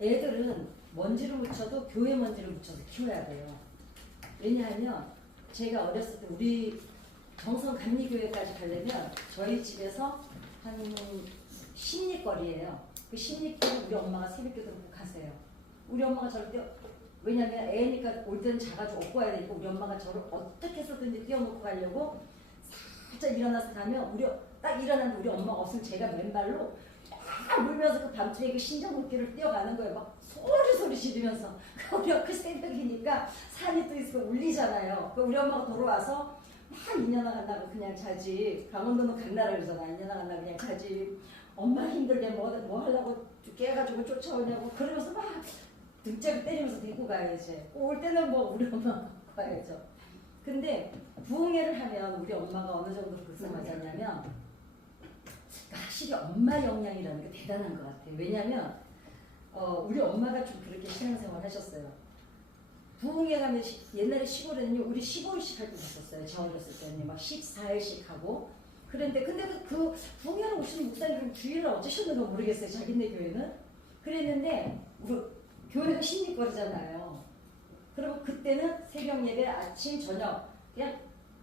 애들은 먼지를 묻혀도 교회 먼지를 묻혀서 키워야 돼요. 왜냐하면 제가 어렸을 때 우리 정성 감리교회까지 가려면 저희 집에서 한 10리 거리예요. 그 10리길을 우리 엄마가 새벽기도 꼭 가세요. 우리 엄마가 저럴 때 왜냐면 애니까 올 때는 자가지고 업고 와야 되니까 우리 엄마가 저를 어떻게 해서든지 띄워놓고 가려고 살짝 일어나서 가면 딱 일어났는데 우리 엄마가 없으면 제가 맨발로 막 울면서 그 밤중에 그 신정국길을 뛰어가는 거예요. 막 소리 지르면서. 우리가 그 새벽이니까 산이 또 있고 울리잖아요. 우리 엄마가 돌아와서 막 이년아 간다고 그냥 자지. 강원도는 간나라 그러잖아. 이년아 간다고 그냥 자지. 엄마 힘들게 뭐 하려고 깨가지고 쫓아오냐고 그러면서 막 등짝을 때리면서 데리고 가야지. 올 때는 뭐 우리 엄마가 가야죠. 근데 부흥회를 하면 우리 엄마가 어느 정도로 극성하셨냐면 확실히 엄마 역량이라는 게 대단한 것 같아요. 왜냐하면 우리 엄마가 좀 그렇게 신앙생활 하셨어요. 부흥회 가면 옛날에 시골에는요 우리 15일씩 할 때 있었어요. 저 어렸을 때는 막 14일씩 하고 그런데 근데 그 부흥회를 오시는 목사님들은 주일을 어쩌셨는가 모르겠어요. 자기네 교회는 그랬는데 우리 교회가 신립거리잖아요. 그리고 그때는 새벽 예배, 아침, 저녁 그냥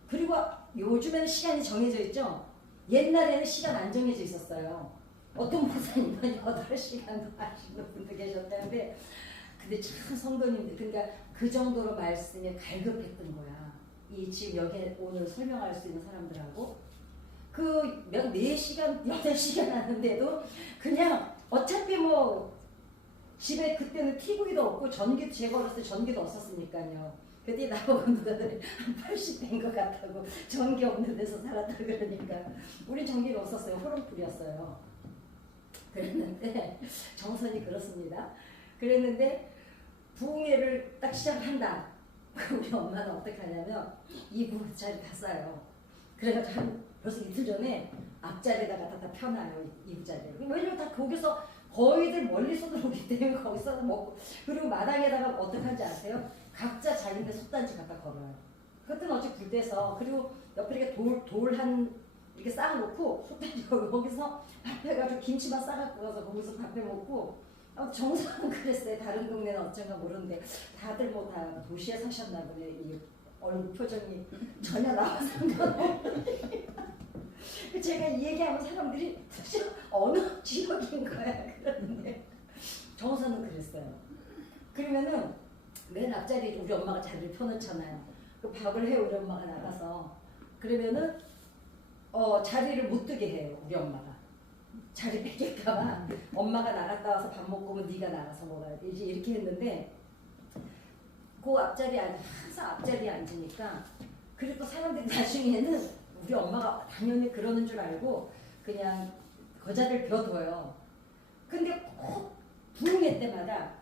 그리고 요즘에는 시간이 정해져 있죠. 옛날에는 시간 안 정해져 있었어요. 어떤 목사님은 8시간도 하시는 분도 계셨다는데 근데 참 성도님들 그러니까 그 정도로 말씀에 갈급했던 거야. 이 지금 여기 오늘 설명할 수 있는 사람들하고 그 몇 4시간, 8시간 하는데도 그냥 어차피 뭐 집에 그때는 TV도 없고 전기 제가 어렸을 때 전기도 없었으니까요. 그때 나보고 누가들 한 80 된 것 같다고 전기 없는 데서 살았다 그러니까 우리 전기가 없었어요. 호롱불이었어요. 그랬는데 정선이 그렇습니다. 그랬는데 부흥회를 딱 시작한다. 우리 엄마는 어떻게 하냐면 이부자리 갔어요. 그래가지고 벌써 이틀 전에 앞자리에다가 다 펴놔요. 이부자리를. 왜냐면 다 거기서 거의들 멀리서도 오기 때문에 거기서 먹고 그리고 마당에다가 어떻게 하는지 아세요? 각자 자기네 솥단지 갖다 걸어요. 그때는 어찌 굴대서 그리고 옆에 이렇게 돌 한 이렇게 쌓아놓고 솥단지 거기서 밥 해가지고 김치만 싸갖고 가서 거기서 밥 해먹고 정상은 그랬어요. 다른 동네는 어쩐가 모르는데 다들 뭐 다 도시에 사셨나 보네. 이 얼굴 표정이 전혀 나와 상관없는 제가 이 얘기하면 사람들이 도대체 어느 지역인 거야 그러는데 정선은 그랬어요. 그러면은 맨 앞자리에 우리 엄마가 자리를 펴놓잖아요. 그 밥을 해 우리 엄마가 나가서 그러면은 자리를 못 뜨게 해요. 우리 엄마가 자리 뺏길까봐 엄마가 나갔다 와서 밥 먹고 오면 네가 나가서 먹어야 돼 이제 이렇게 했는데 그 앞자리에 항상 앞자리에 앉으니까 그리고 사람들이 나중에는 우리 엄마가 당연히 그러는 줄 알고 그냥 그 자리를 비워둬요. 근데 꼭 부흥회 때마다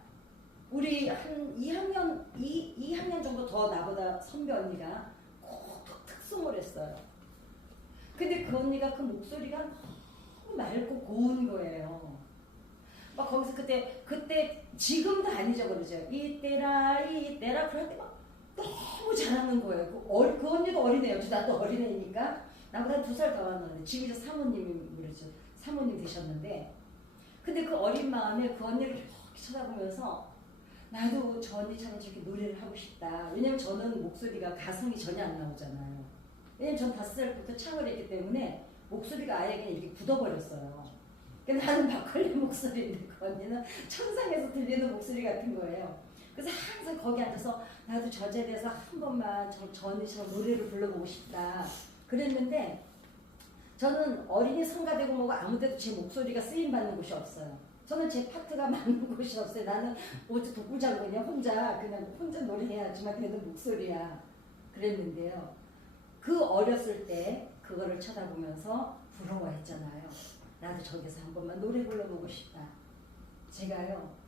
우리 한 2학년 정도 더 나보다 선배 언니가 꼭 특송을 했어요. 근데 그 언니가 그 목소리가 너무 맑고 고운 거예요. 막 거기서 그때 지금도 안 잊어버리죠. 이때라 그럴 때 막 너무 잘하는 거예요. 그 언니도 어리네요. 나도 어린애니까 나보다 2살 더 많았는데 지금 이제 사모님 되셨는데 근데 그 어린 마음에 그 언니를 이렇게 쳐다보면서 나도 저 언니처럼 저렇게 노래를 하고 싶다. 왜냐면 저는 목소리가 가성이 전혀 안 나오잖아요. 왜냐면 전 5살부터 창을 했기 때문에 목소리가 아예 그냥 이렇게 굳어버렸어요. 나는 막걸리 목소리인데 그 언니는 천상에서 들리는 목소리 같은 거예요. 그래서 항상 거기 앉아서 나도 저 자리에서 한 번만 저 언니처럼 노래를 불러보고 싶다. 그랬는데 저는 어린이 성가되고 뭐고 아무데도 제 목소리가 쓰임받는 곳이 없어요. 저는 제 파트가 맞는 곳이 없어요. 나는 오직 독불장군이야. 혼자 노래해야지만 되는 목소리야. 그랬는데요. 그 어렸을 때 그거를 쳐다보면서 부러워했잖아요. 나도 저기서 한 번만 노래 불러보고 싶다. 제가요.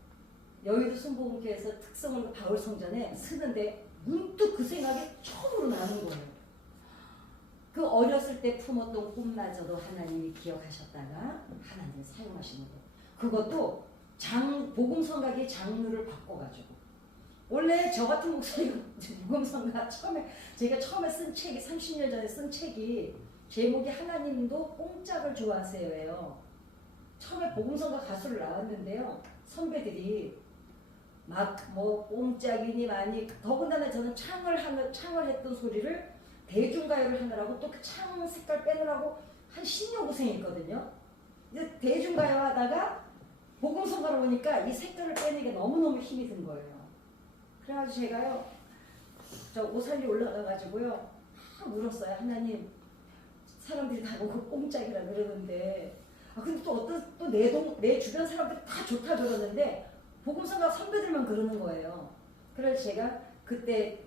여의도 순복음교회에서 특성을 바울성전에 쓰는데 문득 그 생각이 처음으로 나는 거예요. 그 어렸을 때 품었던 꿈마저도 하나님이 기억하셨다가 하나님이 사용하시는 거. 그것도 복음성각의 장르를 바꿔가지고 원래 저 같은 목소리 복음성각 제가 처음에 쓴 책이 30년 전에 쓴 책이 제목이 하나님도 뽕짝을 좋아하세요예요. 처음에 복음성가 가수를 나왔는데요. 선배들이 막 뭐 뽕짝이니 많이 더군다나 저는 창을 했던 소리를 대중가요를 하느라고 또 그 창 색깔 빼느라고 한 10년 고생했거든요. 이제 대중가요 하다가 복음성가로 오니까 이 색깔을 빼는 게 너무너무 힘이 든 거예요. 그래가지고 제가요 저 오살리 올라가가지고요 막 울었어요. 하나님 사람들이 다 보고 뽕짝이라 그러는데 근데 또 어떤 또 내 주변 사람들이 다 좋다 그러는데 복음성가 선배들만 그러는 거예요. 그래서 제가 그때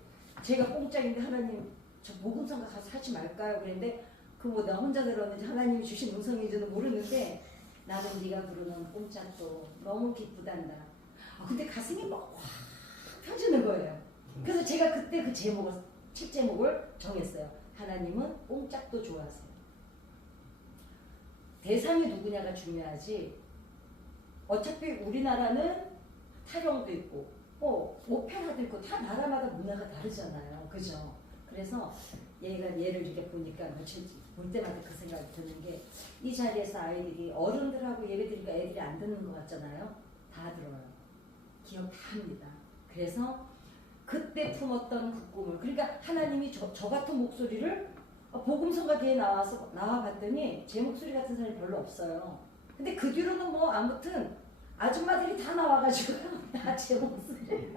제가 뽕짝인데 하나님 저 복음성가 가서 하지 말까요? 그랬는데 그 뭐 나 혼자 들었는지 하나님이 주신 음성인지는 모르는데 나는 네가 부르는 뽕짝도 너무 기쁘단다. 근데 가슴이 막 확 펴지는 거예요. 그래서 제가 그때 그 책 제목을 정했어요. 하나님은 뽕짝도 좋아하세요. 대상이 누구냐가 중요하지. 어차피 우리나라는 타령도 있고 오페라도 있고 다 나라마다 문화가 다르잖아요. 그죠? 그래서 얘를 이렇게 보니까 볼 때마다 그 생각이 드는 게 이 자리에서 아이들이 어른들하고 예배 드리니까 애들이 안 듣는 것 같잖아요. 다 들어요. 기억 다 합니다. 그래서 그때 품었던 그 꿈을 그러니까 하나님이 저 같은 목소리를 복음성가대에 나와 봤더니 제 목소리 같은 사람이 별로 없어요. 근데 그 뒤로는 뭐 아무튼 아줌마들이 다 나와가지고 다 제 목소리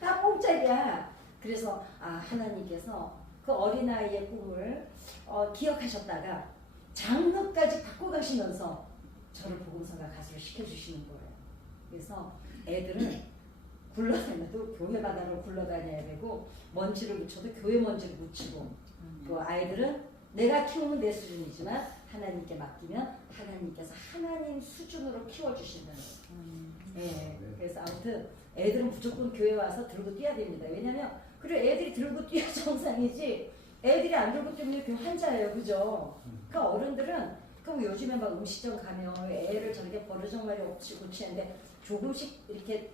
다 뽕짝이야. 그래서 하나님께서 그 어린아이의 꿈을 기억하셨다가 장르까지 바꿔 가시면서 저를 복음성가 가수를 시켜주시는 거예요. 그래서 애들은 굴러다녀도 교회 바다로 굴러다녀야 되고 먼지를 묻혀도 교회 먼지를 묻히고 그 아이들은 내가 키우는 내 수준이지만 하나님께 맡기면 하나님께서 하나님 수준으로 키워주신다는 거예요. 네. 그래서 아무튼 애들은 무조건 교회 와서 들고 뛰어야 됩니다. 왜냐면 그리고 애들이 들고 뛰어 정상이지 애들이 안 들고 뛰면 그 환자예요. 그죠? 그러니까 어른들은 그 요즘에 막 음식점 가면 애를 저렇게 버르장머리 없이 고치는데 조금씩 이렇게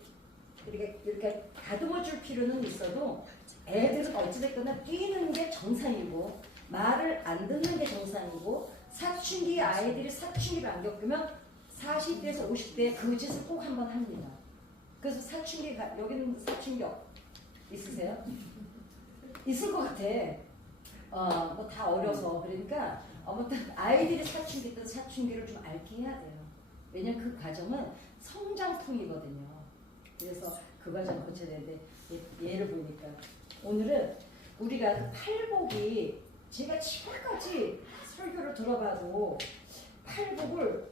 다듬어 줄 필요는 있어도 애들은 어찌됐거나 뛰는 게 정상이고 말을 안 듣는 게 정상이고 사춘기 아이들이 사춘기를 안 겪으면 40대에서 50대에 그 짓을 꼭 한번 합니다. 그래서 여기는 사춘기 있으세요? 있을 것 같아. 뭐 다 어려서 그러니까 아무튼 아이들이 사춘기든 사춘기를 좀 앓게 해야 돼요. 왜냐면 그 과정은 성장통이거든요. 그래서 그 과정을 거쳐야 되는데 얘를 보니까 오늘은 우리가 팔복이 제가 지금까지 설교를 들어봐도 팔복을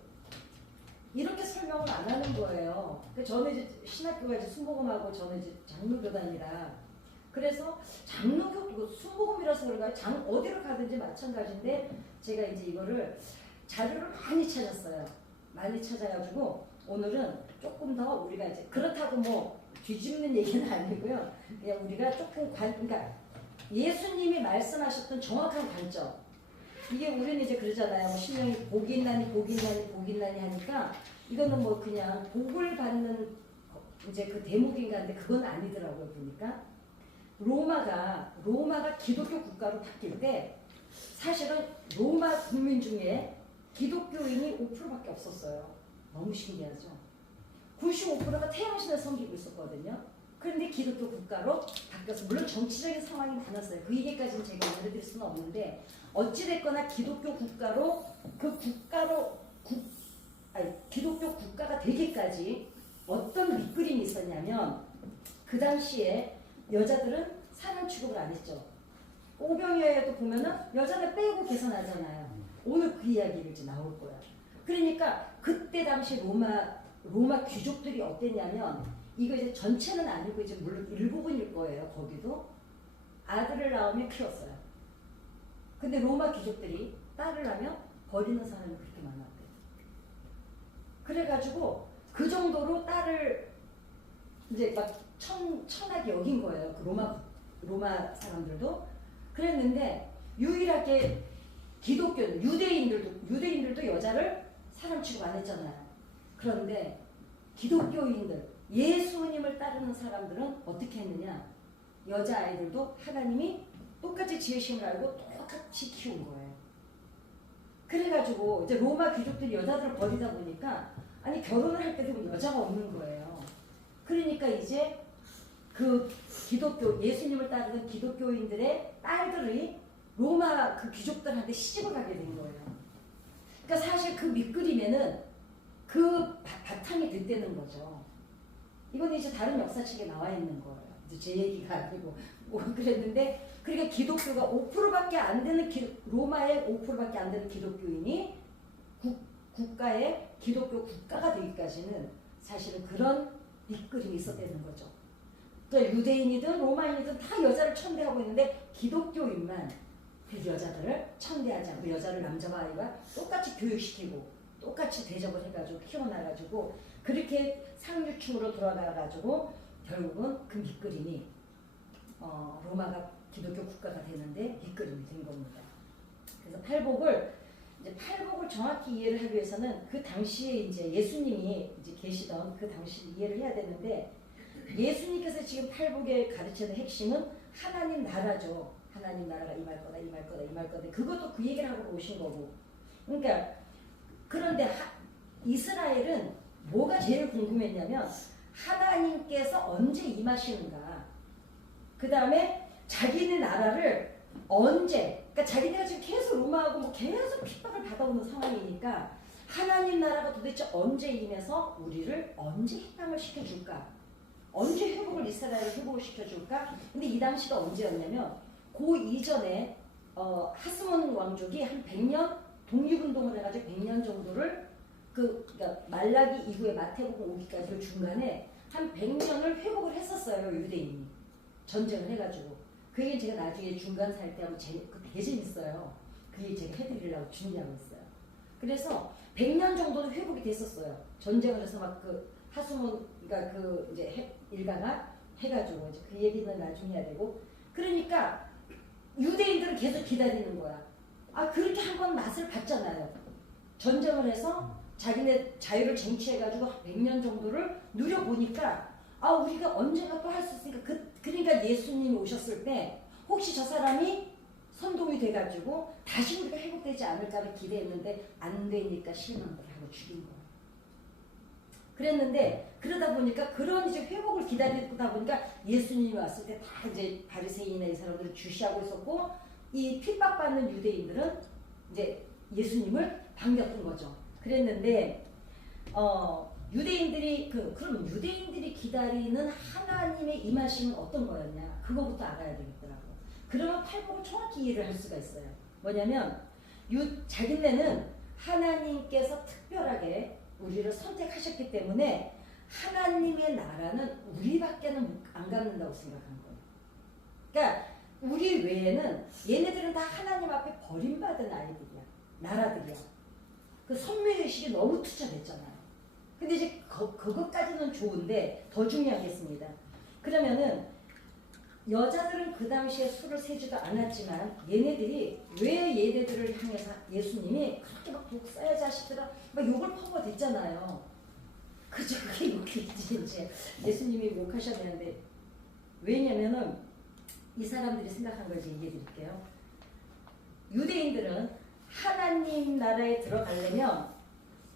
이렇게 설명을 안 하는 거예요. 저는 이제 신학교가 이제 순복음하고 저는 이제 장로교단이라 그래서 장로교 순복음이라서 그런가요? 어디로 가든지 마찬가지인데 제가 이제 이거를 자료를 많이 찾았어요. 많이 찾아가지고 오늘은 조금 더 우리가 이제 그렇다고 뭐 뒤집는 얘기는 아니고요. 그냥 우리가 조금 그러니까 예수님이 말씀하셨던 정확한 관점. 이게 우리는 이제 그러잖아요. 신령이 복이 있나니 하니까 이거는 뭐 그냥 복을 받는 이제 그 대목인가 한데 그건 아니더라고요. 보니까 로마가 기독교 국가로 바뀔 때 사실은 로마 국민 중에 기독교인이 5%밖에 없었어요. 너무 신기하죠. 95%가 태양신을 섬기고 있었거든요. 그런데 기독교 국가로 바뀌어서 물론 정치적인 상황이 많았어요. 그 얘기까지는 제가 알려드릴 수는 없는데 어찌됐거나 기독교 국가로 기독교 국가가 되기까지 어떤 밑그림이 있었냐면 그 당시에 여자들은 사람 취급을 안 했죠. 오병이어에도 보면은 여자는 빼고 계산하잖아요. 오늘 그 이야기를 이제 나올 거야. 그러니까 그때 당시 로마 귀족들이 어땠냐면 이거 이제 전체는 아니고 이제 물론 일부분일 거예요. 거기도 아들을 낳으면 키웠어요. 근데 로마 귀족들이 딸을 낳으면 버리는 사람이 그렇게 많았대요. 그래가지고 그 정도로 딸을 이제 막 천하게 여긴 거예요. 그 로마 사람들도 그랬는데 유일하게 기독교는 유대인들도 여자를 사람 취급 안 했잖아요. 그런데 기독교인들 예수님을 따르는 사람들은 어떻게 했느냐? 여자아이들도 하나님이 똑같이 지으심을 알고 똑같이 키운 거예요. 그래가지고 이제 로마 귀족들이 여자들을 버리다 보니까 아니 결혼을 할 때 되면 여자가 없는 거예요. 그러니까 이제 그 기독교 예수님을 따르는 기독교인들의 딸들이 로마 그 귀족들한테 시집을 가게 된 거예요. 그러니까 사실 그 밑그림에는 그 바탕이 됐다는 거죠. 이건 이제 다른 역사책에 나와 있는 거예요. 이제 제 얘기가 아니고 뭐 그랬는데 그러니까 기독교가 5%밖에 안 되는 로마의 5%밖에 안 되는 기독교인이 국가의 기독교 국가가 되기까지는 사실은 그런 밑그림이 있었다는 거죠. 또 유대인이든 로마인이든 다 여자를 천대하고 있는데 기독교인만 그 여자들을 천대하지 않고 여자를 남자와 아이와 똑같이 교육시키고 똑같이 대접을 해가지고 키워놔가지고 그렇게 상류층으로 돌아가가지고 결국은 그 밑그림이 로마가 기독교 국가가 되는데 밑그림이 된 겁니다. 그래서 팔복을 정확히 이해를 하기 위해서는 그 당시에 이제 예수님이 이제 계시던 그 당시 이해를 해야 되는데 예수님께서 지금 팔복에 가르치는 핵심은 하나님 나라죠. 하나님 나라가 임할 거다, 임할 거다, 임할 거다. 그것도 그 얘기를 하고 오신 거고. 그러니까 그런데 이스라엘은 뭐가 제일 궁금했냐면 하나님께서 언제 임하시는가. 그 다음에 자기네 나라를 언제, 그러니까 자기네가 지금 계속 로마하고 뭐 계속 핍박을 받아오는 상황이니까 하나님 나라가 도대체 언제 임해서 우리를 언제 해방을 시켜줄까? 언제 이스라엘을 회복을 시켜줄까? 근데 이 당시가 언제였냐면 그 이전에 하스몬 왕족이 한 100년 독립운동을 해가지고 100년 정도를 그러니까 말라기 이후에 마태복음 오기까지 그 중간에 한 100년을 회복을 했었어요. 유대인이 전쟁을 해가지고. 그 얘기 제가 나중에 중간 살 때 하면 되게 재밌어요. 그 얘기 제가 해드리려고 준비하고 있어요. 그래서 100년 정도는 회복이 됐었어요. 전쟁을 해서 막 그 하스몬 그러니까 그 이제 일가가 해가지고 이제 그 얘기는 나중에 해야 되고. 그러니까 유대인들은 계속 기다리는 거야. 아 그렇게 한번 맛을 봤잖아요. 전쟁을 해서 자기네 자유를 쟁취해가지고 100년 정도를 누려보니까 아 우리가 언젠가 또 할 수 있으니까 그러니까 예수님이 오셨을 때 혹시 저 사람이 선동이 돼가지고 다시 우리가 회복되지 않을까를 기대했는데 안 되니까 실망을 하고 죽인 거예요. 그랬는데 그러다 보니까 그런 이제 회복을 기다리다 보니까 예수님이 왔을 때 다 이제 바리새인이나 이 사람들을 주시하고 있었고 이 핍박받는 유대인들은 이제 예수님을 반겼던 거죠. 그랬는데 유대인들이 그럼 유대인들이 기다리는 하나님의 임하심은 어떤 거였냐? 그거부터 알아야 되겠더라고요. 그러면 팔복을 정확히 이해를 할 수가 있어요. 뭐냐면 자기네는 하나님께서 특별하게 우리를 선택하셨기 때문에 하나님의 나라는 우리밖에는 안 갖는다고 생각한 거예요. 그러니까 우리 외에는 얘네들은 다 하나님 앞에 버림받은 아이들이야. 나라들이야. 그 선민의식이 너무 투철했잖아요. 근데 이제 그것까지는 좋은데 더 중요하겠습니다. 그러면은 여자들은 그 당시에 술을 세지도 않았지만 얘네들이 왜 얘네들을 향해서 예수님이 그렇게 막 독사야 자식들아 막 욕을 퍼부어댔잖아요. 그게 욕이지 이제 예수님이 욕하셔야 되는데 왜냐면은 이 사람들이 생각한 걸 얘기해 드릴게요. 유대인들은 하나님 나라에 들어가려면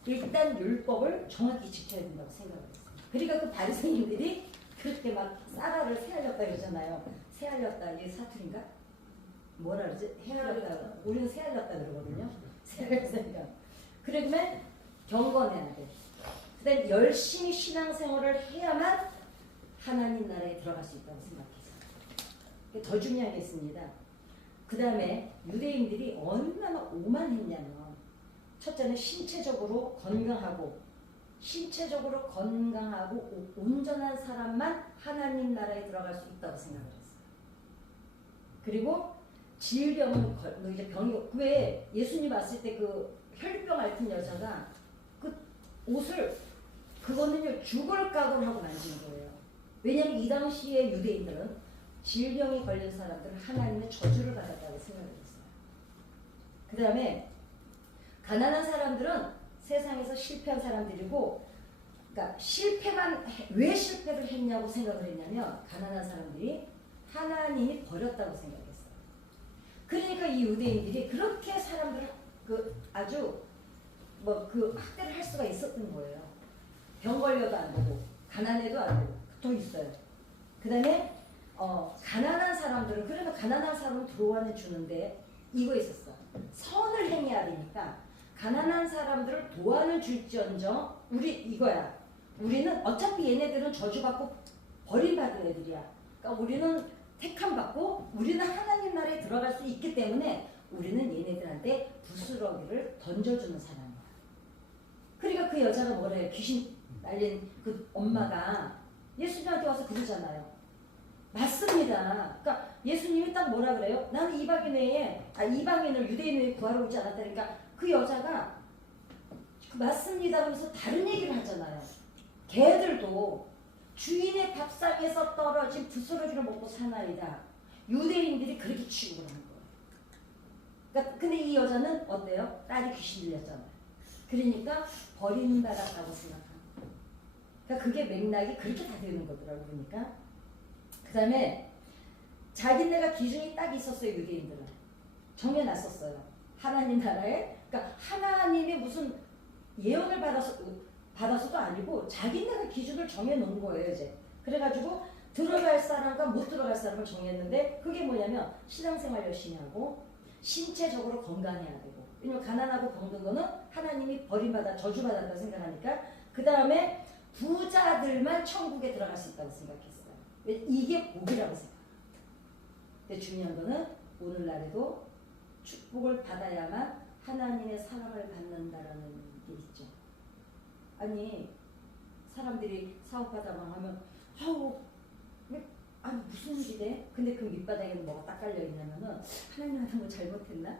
일단 율법을 정확히 지켜야 된다고 생각을 했어요. 그러니까 그 바리새인들이 그렇게 막 사라를 새알렸다 그러잖아요. 새알렸다 이게 사투리인가? 뭐라 그러지? 헤알렸다. 우리는 새알렸다 그러거든요. 새알렸으니까. 그러면 경건해야 돼. 그 다음에 열심히 신앙생활을 해야만 하나님 나라에 들어갈 수 있다고 생각했어요. 더 중요한 게 있습니다. 그 다음에 유대인들이 얼마나 오만했냐면 첫째는 신체적으로 건강하고 온전한 사람만 하나님 나라에 들어갈 수 있다고 생각을 했어요. 그리고 질병은 이제 왜 예수님 왔을 때 그 혈병 앓던 여자가 그 옷을 그거는요 죽을 각오를 하고 만진 거예요. 왜냐하면 이 당시에 유대인들은 질병이 걸린 사람들은 하나님의 저주를 받았다고 생각을 했어요. 그 다음에 가난한 사람들은 세상에서 실패한 사람들이고, 그러니까 왜 실패를 했냐고 생각을 했냐면 가난한 사람들이 하나님이 버렸다고 생각했어요. 그러니까 이 유대인들이 그렇게 사람들을 그 아주 뭐 그 학대를 할 수가 있었던 거예요. 병 걸려도 안 되고 가난해도 안 되고 또 있어요. 그다음에 가난한 사람들은 그래도 가난한 사람은 도안을 주는데 이거 있었어. 선을 행해야 되니까 가난한 사람들을 도안을 줄지언정 우리 이거야. 우리는 어차피 얘네들은 저주받고 버림받은 애들이야. 그러니까 우리는 택함 받고 우리는 하나님 나라에 들어갈 수 있기 때문에 우리는 얘네들한테 부스러기를 던져주는 사람이야. 그러니까 그 여자가 뭐래요? 귀신 날린 그 엄마가 예수님한테 와서 그러잖아요. 맞습니다. 그러니까 예수님이 딱 뭐라 그래요? 나는 이방인을 유대인을 구하러 오지 않았다니까 그 여자가 맞습니다 하면서 다른 얘기를 하잖아요. 걔들도 주인의 밥상에서 떨어진 부스러기를 먹고 사나이다. 유대인들이 그렇게 취급을 하는 거예요. 그러니까 근데 이 여자는 어때요? 딸이 귀신 들렸잖아요. 그러니까 버림받았다고 생각하는 거예요. 그러니까 그게 맥락이 그렇게 다 되는 거더라고요. 그러니까 그 다음에 자기네가 기준이 딱 있었어요. 유대인들은 정해놨었어요. 하나님 나라에 그러니까 하나님이 무슨 예언을 받아서도 아니고 자기네가 기준을 정해놓은 거예요. 이제 그래가지고 들어갈 사람과 못 들어갈 사람을 정했는데 그게 뭐냐면 신앙생활 열심히 하고 신체적으로 건강해야 되고 왜냐면 가난하고 병든 거는 하나님이 버림받아 저주받았다고 생각하니까 그 다음에 부자들만 천국에 들어갈 수 있다고 생각했어요. 이게 복이라고 생각해요. 근데 중요한 거는 오늘날에도 축복을 받아야만 하나님의 사랑을 받는다라는 게 있죠. 아니 사람들이 사업하다만 하면 아니 무슨 일이 돼? 근데 그 밑바닥에는 뭐가 딱 깔려 있냐면은 하나님한테 뭐 잘못했나?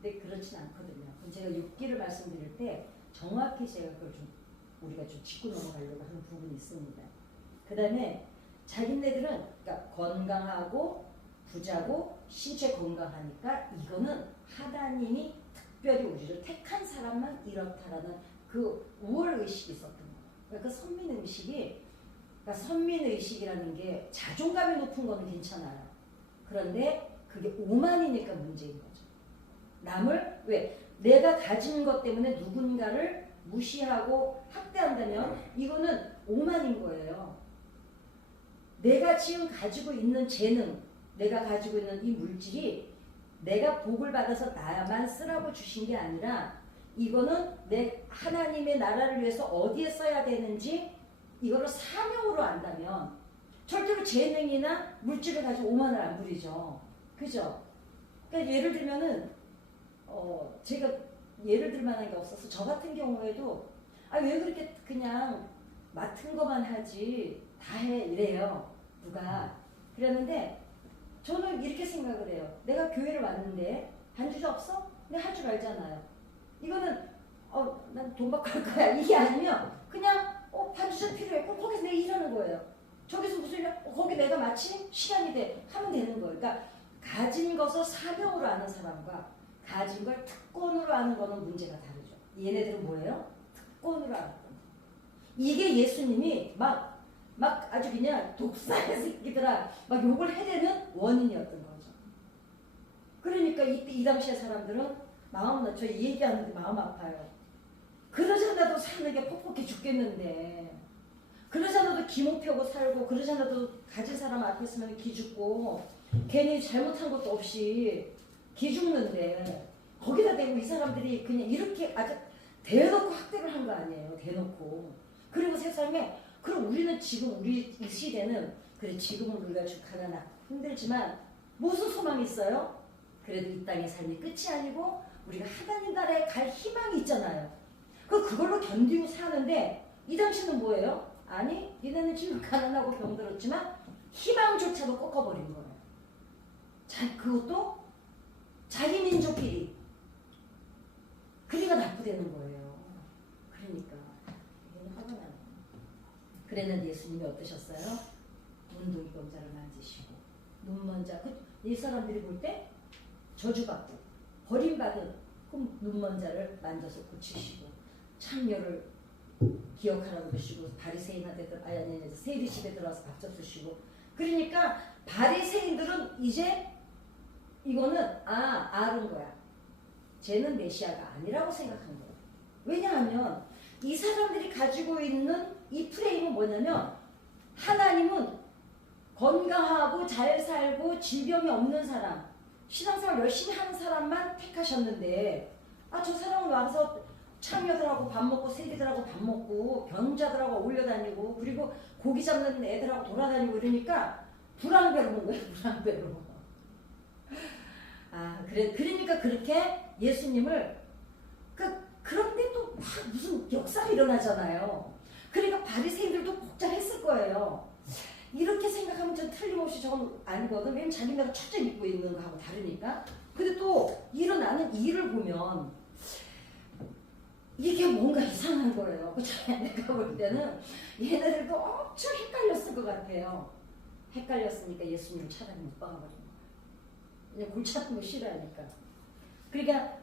근데 그렇진 않거든요. 그럼 제가 6기를 말씀드릴 때 정확히 제가 그걸 좀 우리가 좀 짚고 넘어가려고 하는 부분이 있습니다. 그 다음에 자기네들은 그러니까 건강하고 부자고 신체 건강하니까 이거는 하나님이 특별히 우리를 택한 사람만 이렇다라는 그 우월의식이 있었던 거예요. 그러니까 그 선민의식이 그러니까 선민의식이라는 게 자존감이 높은 거는 괜찮아요. 그런데 그게 오만이니까 문제인 거죠. 남을 왜 내가 가진 것 때문에 누군가를 무시하고 학대한다면 이거는 오만인 거예요. 내가 지금 가지고 있는 재능, 내가 가지고 있는 이 물질이 내가 복을 받아서 나만 쓰라고 주신 게 아니라 이거는 내 하나님의 나라를 위해서 어디에 써야 되는지 이거를 사명으로 안다면 절대로 재능이나 물질을 가지고 오만을 안 부리죠. 그죠? 그러니까 예를 들면은 제가 예를 들 만한 게 없어서 저 같은 경우에도 왜 그렇게 그냥 맡은 것만 하지 다 해 이래요. 누가 그랬는데 저는 이렇게 생각을 해요. 내가 교회를 왔는데 반주자 없어? 내가 할 줄 알잖아요. 이거는 난 돈 받고 할 거야 이게 아니면 그냥 반주자 필요해. 그럼 거기서 내가 일하는 거예요. 저기서 무슨 일 거기 내가 마침 시간이 돼 하면 되는 거예요. 그러니까 가진 것을 사명으로 아는 사람과 가진 걸 특권으로 아는 거는 문제가 다르죠. 얘네들은 뭐예요? 특권으로 아는 거. 이게 예수님이 막 아주 그냥 독사의 새끼들아 막 욕을 해대는 원인이었던 거죠. 그러니까 이 당시의 사람들은 저 얘기하는데 마음 아파요. 그러잖아도 사는 게 퍽퍽해 죽겠는데 그러잖아도 기목 펴고 살고 그러잖아도 가진 사람 앞에 있으면 기죽고 괜히 잘못한 것도 없이 기죽는데 거기다 대고 이 사람들이 그냥 이렇게 아주 대놓고 학대를 한 거 아니에요. 대놓고. 그리고 세상에 그럼 우리는 지금 우리 이 시대는 그래 지금은 우리가 가난하고 힘들지만 무슨 소망이 있어요? 그래도 이 땅의 삶이 끝이 아니고 우리가 하나님 나라에 갈 희망이 있잖아요. 그걸로 견디고 사는데 이 당시는 뭐예요? 아니 니네는 지금 가난하고 병들었지만 희망조차도 꺾어버린 거예요. 그것도 자기 민족끼리. 그리가 나쁘다는 거예요. 그러니까 이게 화가 나요. 그랬는데 예수님이 어떠셨어요? 문둥이 병자를 만지시고 눈먼 자, 이 사람들이 볼 때 저주받고 버림받은 눈먼 자를 만져서 고치시고 창녀를 기억하라고 그러시고 바리새인한테 세리 집에 들어와서 밥 접수시고 그러니까 바리새인들은 이제 이거는 아는 거야. 쟤는 메시아가 아니라고 생각한 거예요. 왜냐하면 이 사람들이 가지고 있는 이 프레임은 뭐냐면 하나님은 건강하고 잘 살고 질병이 없는 사람, 신앙생활 열심히 하는 사람만 택하셨는데 저 사람은 와서 창녀들하고 밥 먹고 새끼들하고 밥 먹고 병자들하고 어울려 다니고 그리고 고기 잡는 애들하고 돌아다니고 이러니까 불안괴로운 거예요. 불안괴로워. 그러니까 그렇게 예수님을 그런데 또 막 무슨 역사가 일어나잖아요. 그러니까 바리새인들도 복잡했을 거예요. 이렇게 생각하면 전 틀림없이 저건 아니거든. 왜냐면 자기네가 첫째 믿고 있는 거하고 다르니까. 근데 또 일어나는 일을 보면 이게 뭔가 이상한 거예요. 내가 볼 때는 얘네들도 엄청 헷갈렸을 것 같아요. 헷갈렸으니까 예수님을 차라리 못 박아버린 거예요. 그냥 골치 아픈 거 싫어하니까.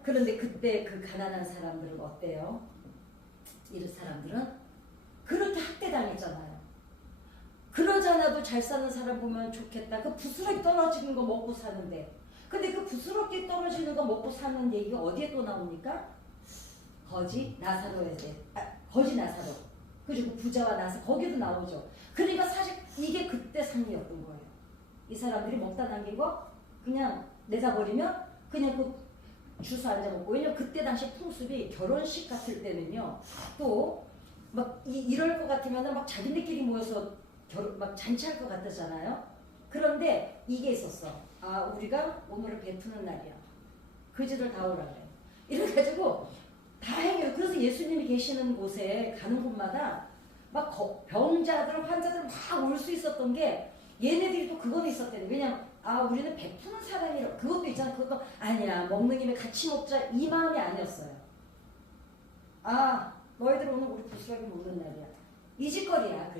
그런데 그때 그 가난한 사람들은 어때요? 이런 사람들은 그렇게 학대당했잖아요. 그러지 않아도 잘 사는 사람 보면 좋겠다. 그 부스러기 떨어지는 거 먹고 사는데. 근데 그 부스럽게 떨어지는 거 먹고 사는 얘기가 어디에 또 나옵니까? 거지 나사로에 대해. 거지 나사로. 그리고 부자와 나사 거기도 나오죠. 그러니까 사실 이게 그때 상이었던 거예요. 이 사람들이 먹다 남긴 거 그냥 내다버리면 그냥 그 주워 앉아 먹고. 왜냐면 그때 당시 풍습이 결혼식 같을 때는요. 또 막 이럴 것 같으면 막 자기네끼리 모여서 막 잔치할 것 같았잖아요. 그런데 이게 있었어. 우리가 오늘을 베푸는 날이야. 그지들 다 오라 그래. 이래가지고 다행이에요. 그래서 예수님이 계시는 곳에 가는 곳마다 막 병자들, 환자들 막 올 수 있었던 게 얘네들이 또 그건 있었대요. 왜냐면 우리는 베푸는 사람이라 그것도 있잖아. 그것도 아니야. 먹는 김에 같이 먹자 이 마음이 아니었어요. 너희들 오늘 우리 부스러기 먹는 날이야. 이 짓거리야.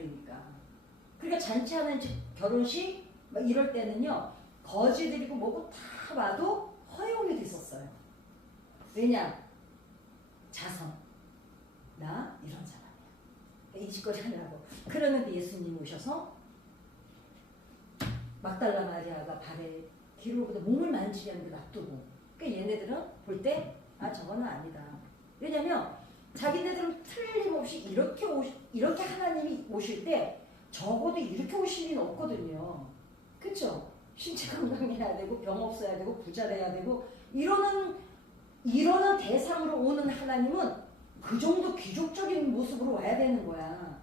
그러니까 잔치하는 집 결혼식 막 이럴 때는요. 거지들이고 뭐고 다 와도 허용이 됐었어요. 왜냐? 자성. 나 이런 사람이야. 이 짓거리 하려고. 그러는데 예수님이 오셔서 막달라 마리아가 발에 기름보다 몸을 만지려는 게 놔두고. 그러니까 얘네들은 볼 때 저거는 아니다. 왜냐면 자기네들은 틀림없이 이렇게 하나님이 오실 때 적어도 이렇게 오실 리는 없거든요. 그쵸? 신체 건강해야 되고 병 없어야 되고 부자 돼야 되고 이러는 대상으로 오는 하나님은 그 정도 귀족적인 모습으로 와야 되는 거야.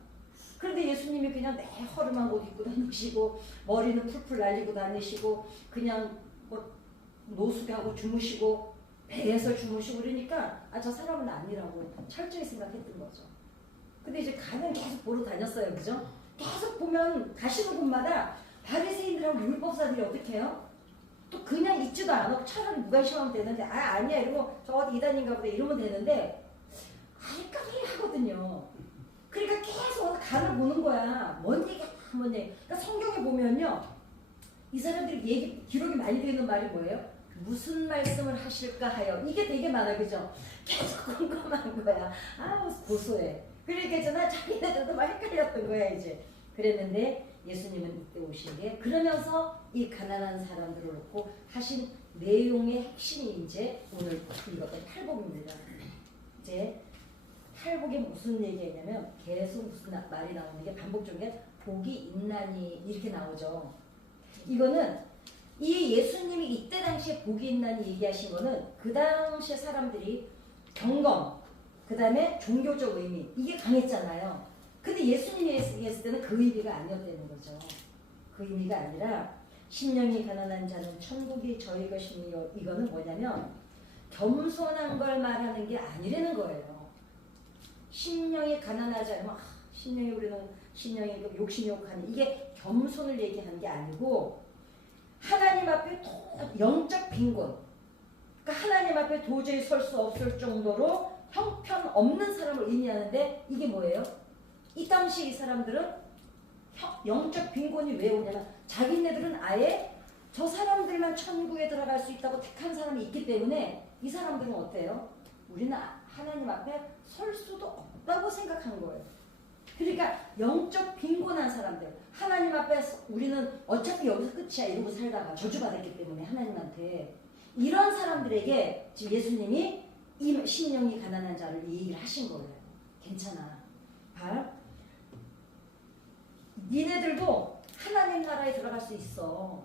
그런데 예수님이 그냥 내 허름한 옷 입고 다니시고 머리는 풀풀 날리고 다니시고 그냥 뭐 노숙하고 주무시고 배에서 주무시고 그러니까 저 사람은 아니라고 철저히 생각했던 거죠. 근데 이제 가면 계속 보러 다녔어요. 그죠? 계속 보면 가시는 곳마다 바리새인들하고 율법사들이 어떻게 해요? 또 그냥 있지도 않아. 차라리 무관심하면 되는데 아니야 이러고 저 어디 이단인가 보다 이러면 되는데 알까기 하거든요. 그러니까 계속 간을 보는 거야. 뭔 얘기야 뭔 얘기. 그러니까 성경에 보면요. 이 사람들이 기록이 많이 되어 있는 말이 뭐예요? 무슨 말씀을 하실까 하여. 이게 되게 많아. 그죠? 계속 궁금한 거야. 고소해. 그러니까 있잖아. 자기네들도 막 헷갈렸던 거야 이제. 그랬는데 예수님은 이때 오신 게 그러면서 이 가난한 사람들을 놓고 하신 내용의 핵심이 이제 오늘 읽었던 팔복입니다. 이제 팔복이 무슨 얘기냐면 계속 무슨 말이 나오는 게 반복적인 복이 있나니 이렇게 나오죠. 이거는 이 예수님이 이때 당시에 복이 있나니 얘기하신 거는 그 당시에 사람들이 경건, 그 다음에 종교적 의미 이게 강했잖아요. 근데 예수님이 얘기했을 때는 그 의미가 아니었다는 거죠. 그 의미가 아니라 심령이 가난한 자는 천국이 저희 것이며 이거는 뭐냐면 겸손한 걸 말하는 게 아니라는 거예요. 심령이 가난하지 않으면 심령이 우리는 심령이 욕심 욕하는 이게 겸손을 얘기하는 게 아니고 하나님 앞에 영적 빈곤 그러니까 하나님 앞에 도저히 설 수 없을 정도로 형편없는 사람을 의미하는데 이게 뭐예요? 이 당시 이 사람들은 영적 빈곤이 왜 오냐면 자기네들은 아예 저 사람들만 천국에 들어갈 수 있다고 택한 사람이 있기 때문에 이 사람들은 어때요? 우리는 하나님 앞에 설 수도 없다고 생각한 거예요. 그러니까 영적 빈곤한 사람들 하나님 앞에 우리는 어차피 여기서 끝이야 이러고 살다가 저주받았기 때문에 하나님한테 이런 사람들에게 지금 예수님이 이 심령이 가난한 자를 이 얘기를 하신 거예요. 괜찮아. 봐. 니네들도 하나님 나라에 들어갈 수 있어.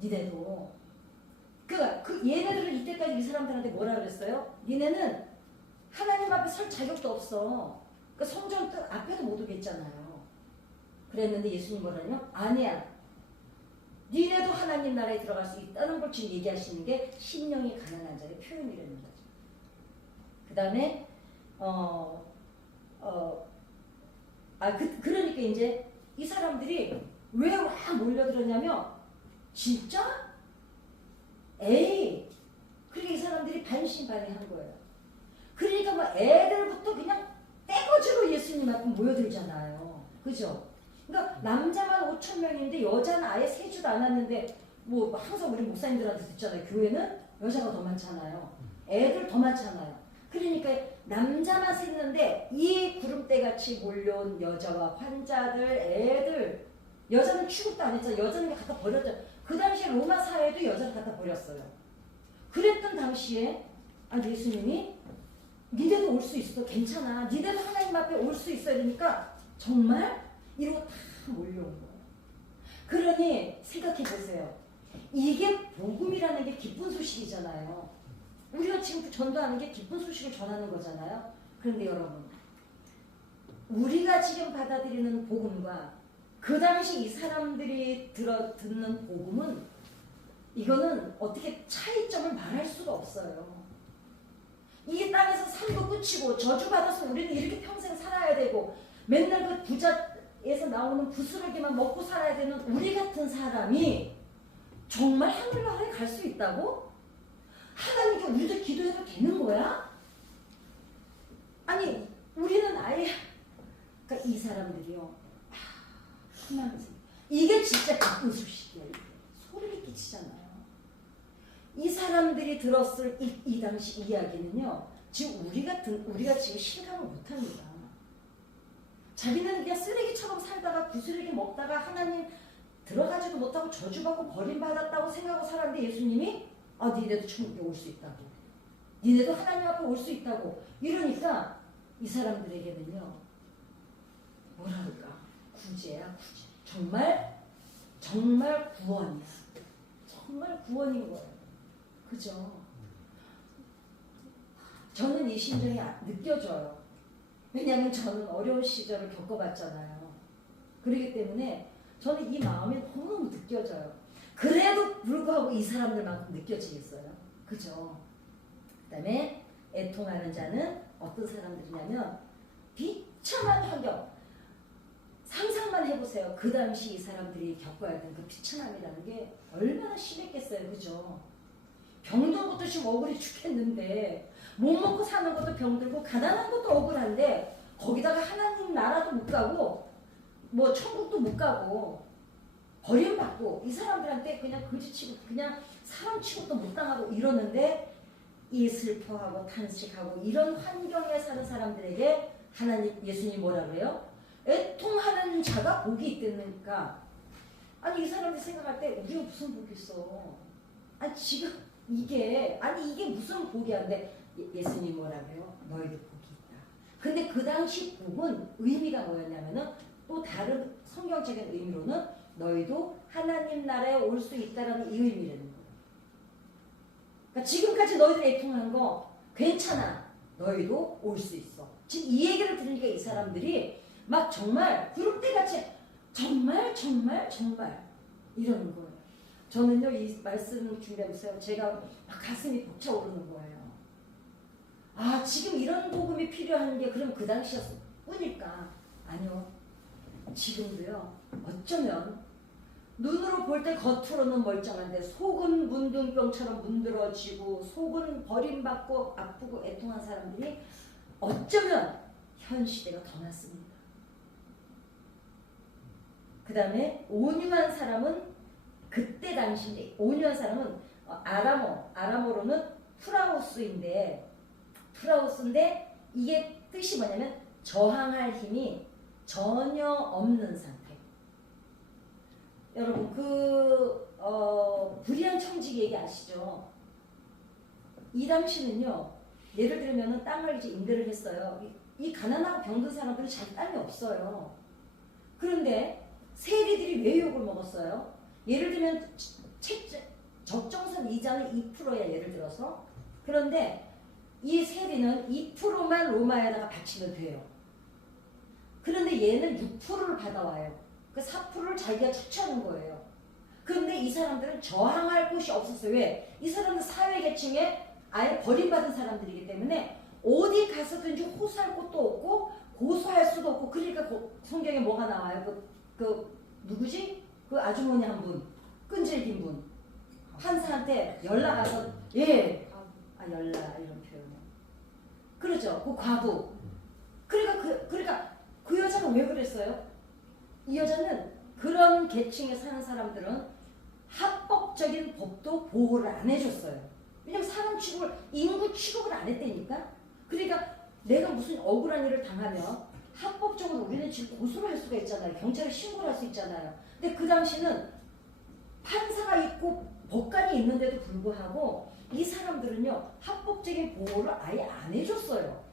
니네도. 그러니까 얘네들은 이때까지 이 사람들한테 뭐라 그랬어요? 니네는 하나님 앞에 설 자격도 없어. 그러니까 성전 뜻 앞에도 못 오겠잖아요. 그랬는데 예수님 뭐라뇨? 아니야. 니네도 하나님 나라에 들어갈 수 있다는 걸 지금 얘기하시는 게 심령이 가난한 자의 표현이라는 거죠. 그 다음에 그러니까 이제 이 사람들이 왜 와 몰려들었냐면 진짜? 에이, 그러니까 이 사람들이 반신반의한 거예요. 그러니까 뭐 애들부터 그냥 떼거지로 예수님 앞에 모여들잖아요. 그죠? 그러니까 남자만 5천 명인데 여자는 아예 세지도 않았는데 뭐 항상 우리 목사님들한테 듣잖아요. 교회는 여자가 더 많잖아요. 애들 더 많잖아요. 그러니까 남자만 셌는데 이 구름대같이 몰려온 여자와 환자들, 애들, 여자는 취급도 안 했잖아요. 여자는 갖다 버렸잖아요. 그 당시에 로마 사회도 여자를 갖다 버렸어요. 그랬던 당시에 예수님이 니네도 올 수 있어. 괜찮아. 니네도 하나님 앞에 올 수 있어. 이러니까 정말 이러고 다 몰려온 거예요. 그러니 생각해 보세요. 이게 복음이라는 게 기쁜 소식이잖아요. 우리가 지금 전도하는 게 기쁜 소식을 전하는 거잖아요. 그런데 여러분, 우리가 지금 받아들이는 복음과 그 당시 이 사람들이 듣는 복음은 이거는 어떻게 차이점을 말할 수가 없어요. 이 땅에서 삶도 끝이고 저주받아서 우리는 이렇게 평생 살아야 되고 맨날 그 부자에서 나오는 부스러기만 먹고 살아야 되는 우리 같은 사람이 정말 하늘나라에 갈 수 있다고? 하나님께 우리도 기도해도 되는 거야? 아니 우리는 아예 그러니까 이 사람들이요. 이게 진짜 기쁜 소식이야. 소리를 끼치잖아요. 이 사람들이 들었을 이 당시 이야기는요. 지금 우리가 지금 실감을 못합니다. 자기는 그냥 쓰레기처럼 살다가 구스레기 먹다가 하나님 들어가지도 못하고 저주받고 버림받았다고 생각하고 살았는데 예수님이 니네도 천국에 올 수 있다고. 니네도 하나님 앞에 올 수 있다고. 이러니까 이 사람들에게는요. 뭐라 할까? 구제야 구제. 정말 구원이야. 정말 구원인 거예요. 그죠? 저는 이 심정이 느껴져요. 왜냐하면 저는 어려운 시절을 겪어봤잖아요. 그렇기 때문에 저는 이 마음이 너무 느껴져요. 그래도 불구하고 이 사람들만큼 느껴지겠어요. 그죠? 그 다음에 애통하는 자는 어떤 사람들이냐면 비참한 환경. 상상만 해보세요. 그 당시 이 사람들이 겪어야 되는 그 비참함이라는 게 얼마나 심했겠어요. 그죠? 병든 것도 지금 억울해 죽겠는데 못 먹고 사는 것도 병들고 가난한 것도 억울한데 거기다가 하나님 나라도 못 가고 뭐 천국도 못 가고 버림받고 이 사람들한테 그냥 거지치고 그냥 사람 취급도 못 당하고 이러는데 이 슬퍼하고 탄식하고 이런 환경에 사는 사람들에게 하나님 예수님이 뭐라 그래요? 애통하는 자가 복이 있다니까. 아니 이 사람들이 생각할 때 우리가 무슨 복이 있어? 지금 이게 무슨 복이야? 근데 예수님 뭐라 그래요? 너희도 복이 있다. 근데 그 당시 복은 의미가 뭐였냐면은 또 다른 성경적인 의미로는 너희도 하나님 나라에 올 수 있다라는 이 의미라는 거예요. 그러니까 지금까지 너희들이 애통한 거 괜찮아. 너희도 올 수 있어. 지금 이 얘기를 들으니까 이 사람들이 막 정말 구름대같이 정말 이러는 거예요. 저는요 이 말씀 준비하면서 제가 막 가슴이 벅차오르는 거예요. 지금 이런 복음이 필요한 게 그럼 그 당시였을 뿐일까? 아니요. 지금도요. 어쩌면 눈으로 볼 때 겉으로는 멀쩡한데 속은 문둥병처럼 문드러지고 속은 버림받고 아프고 애통한 사람들이 어쩌면 현 시대가 더 많습니다. 그 다음에 온유한 사람은 그때 당시인데 온유한 사람은 아람어로는 프라우스인데 이게 뜻이 뭐냐면 저항할 힘이 전혀 없는 상태. 여러분 불의한 청지기 얘기 아시죠? 이 당시는요, 예를 들면은 땅을 이제 임대를 했어요. 이 가난하고 병든 사람들은 자기 땅이 없어요. 그런데 세리들이 왜 욕을 먹었어요? 예를 들면 적정선 이자는 2%야, 예를 들어서. 그런데 이 세리는 2%만 로마에다가 바치면 돼요. 그런데 얘는 6%를 받아와요. 그 4%를 자기가 착취하는 거예요. 그런데 이 사람들은 저항할 곳이 없었어요. 왜? 이 사람은 사회계층에 아예 버림받은 사람들이기 때문에 어디 가서든지 호소할 곳도 없고 고소할 수도 없고. 그러니까 성경에 뭐가 나와요? 누구지? 그 아주머니 한 분, 끈질긴 분, 판사한테 연락와서 연락 이런 표현. 그러죠. 그 과부. 그러니까 그 여자는 왜 그랬어요? 이 여자는 그런 계층에 사는 사람들은 합법적인 법도 보호를 안 해줬어요. 왜냐면 사람 취급을, 인구 취급을 안 했다니까. 그러니까 내가 무슨 억울한 일을 당하면 합법적으로 우리는 지금 고소를 할 수가 있잖아요. 경찰에 신고를 할 수 있잖아요. 근데 그 당시는 판사가 있고 법관이 있는데도 불구하고 이 사람들은요, 합법적인 보호를 아예 안 해줬어요.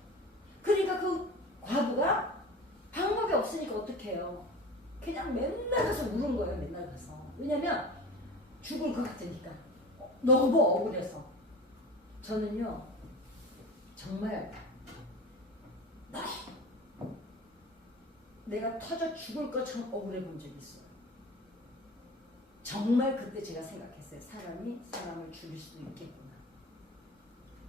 그러니까 그 과부가 방법이 없으니까 어떻게 해요? 그냥 맨날 가서 우는 거예요. 맨날 가서. 왜냐면 죽을 것 같으니까. 너무 억울해서. 저는요, 정말 내가 터져 죽을 것처럼 억울해 본 적이 있어요. 정말 그때 제가 생각했어요. 사람이 사람을 죽일 수도 있겠구나.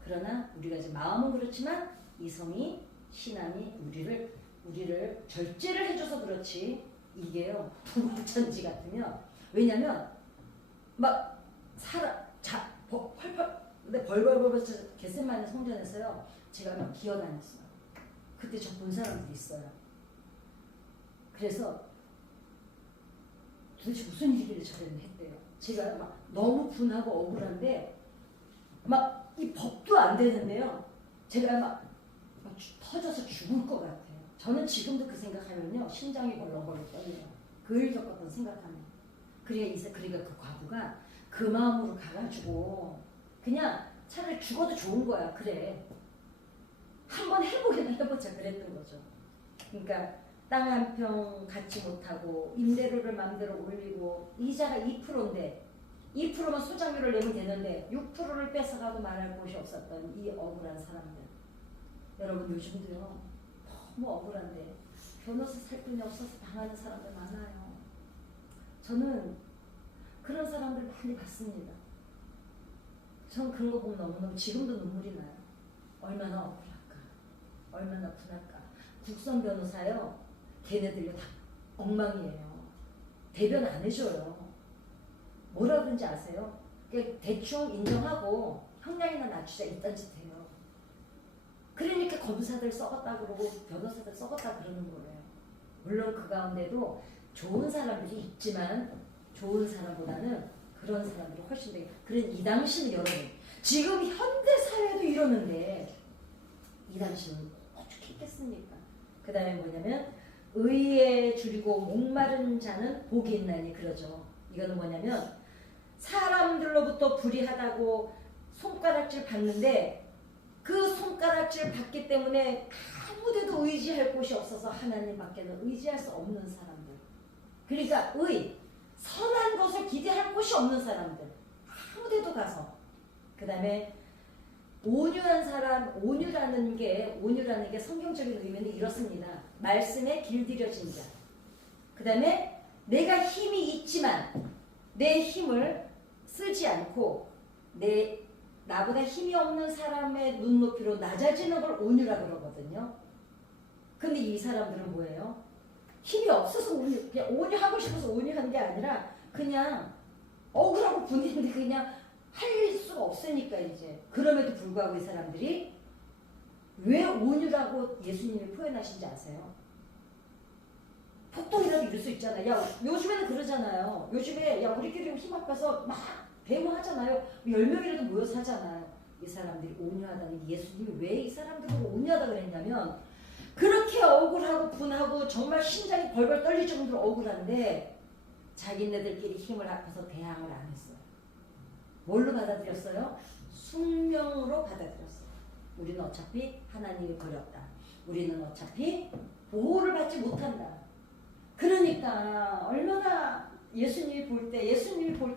그러나 우리가 이제 마음은 그렇지만 이성이, 신앙이 우리를 절제를 해줘서 그렇지, 이게요, 동물천지 같으면, 왜냐면 막 근데 벌벌벌 겟세마네 성전에서요, 제가 막 기어다녔어요. 그때 저 본 사람들이 있어요. 그래서 도대체 무슨 일이길래 저랬나 했대요. 제가 막 너무 분하고 억울한데 막 이 법도 안 되는데요, 제가 막 터져서 죽을 것 같아요. 저는 지금도 그 생각하면요, 심장이 벌렁벌렁 떨려요. 그 일 겪었던 생각하면. 그러니까 그 과부가 그 마음으로 가가지고 그냥 차라리 죽어도 좋은 거야. 그래, 한번 해보기나 해보자 그랬던 거죠. 그러니까 땅 한 평 갖지 못하고 임대료를 마음대로 올리고 이자가 2%인데 2%만 소장료를 내면 되는데 6%를 뺏어가도 말할 곳이 없었던 이 억울한 사람들. 여러분 요즘도요, 너무 억울한데 변호사 살 돈이 없어서 당하는 사람들 많아요. 저는 그런 사람들 많이 봤습니다. 전 그런 거 보면 너무너무 지금도 눈물이 나요. 얼마나 억울할까, 얼마나 분할까. 국선 변호사요, 걔네들요 다 엉망이에요. 대변 안 해줘요. 뭐라 그런지 아세요? 대충 인정하고 형량이나 낮추자 이딴 짓 해요. 그러니까 검사들 썩었다 그러고 변호사들 썩었다 그러는 거예요. 물론 그 가운데도 좋은 사람들이 있지만 좋은 사람보다는 그런 사람들이 훨씬 더. 그런 이 당시는 여러분, 지금 현대 사회도 이러는데 이 당시는 어떻게 했겠습니까? 그 다음에 뭐냐면 의에 줄이고 목마른 자는 복이 있나니, 그러죠. 이거는 뭐냐면 사람들로부터 불의하다고 손가락질 받는데 그 손가락질 받기 때문에 아무데도 의지할 곳이 없어서 하나님 밖에는 의지할 수 없는 사람들. 그러니까 선한 것을 기대할 곳이 없는 사람들. 아무데도 가서. 그 다음에 온유한 사람, 온유라는 게 성경적인 의미는 이렇습니다. 말씀에 길들여진 자. 그 다음에 내가 힘이 있지만 내 힘을 쓰지 않고 나보다 힘이 없는 사람의 눈높이로 낮아지는 걸 온유라 그러거든요. 근데 이 사람들은 뭐예요? 힘이 없어서 그냥 온유하고 싶어서 온유한 게 아니라 그냥 억울하고 분인데 그냥 할 수가 없으니까 이제. 그럼에도 불구하고 이 사람들이 왜 온유라고 예수님이 표현하신지 아세요? 폭동이라도 이럴 수 있잖아요. 야, 요즘에는 그러잖아요. 요즘에 야 우리끼리 힘 합해서 막 대모하잖아요. 10명이라도 모여서 하잖아요. 이 사람들이 온유하다니, 예수님이 왜 이 사람들을 온유하다 그랬냐면 그렇게 억울하고 분하고 정말 심장이 벌벌 떨릴 정도로 억울한데 자기네들끼리 힘을 합해서 대항을 안 했어요. 뭘로 받아들였어요? 숙명으로 받아들였어요. 우리는 어차피 하나님이 버렸다. 우리는 어차피 보호를 받지 못한다. 그러니까 얼마나 예수님이 볼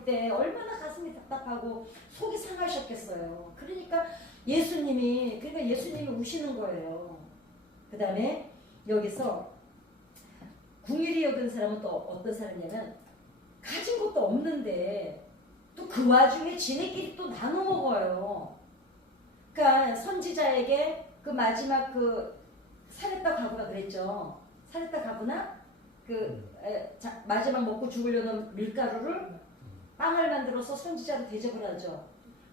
때 얼마나 가슴이 답답하고 속이 상하셨겠어요. 그러니까 예수님이 우시는 거예요. 그 다음에 여기서 궁일이 여긴 사람은 또 어떤 사람이냐면 가진 것도 없는데 또 그 와중에 지네끼리 또 나눠 먹어요. 그러니까 선지자에게 그 마지막 그 사렙다 과부가 그랬죠. 사렙다 과부나 마지막 먹고 죽으려는 밀가루를 빵을 만들어서 선지자로 대접을 하죠.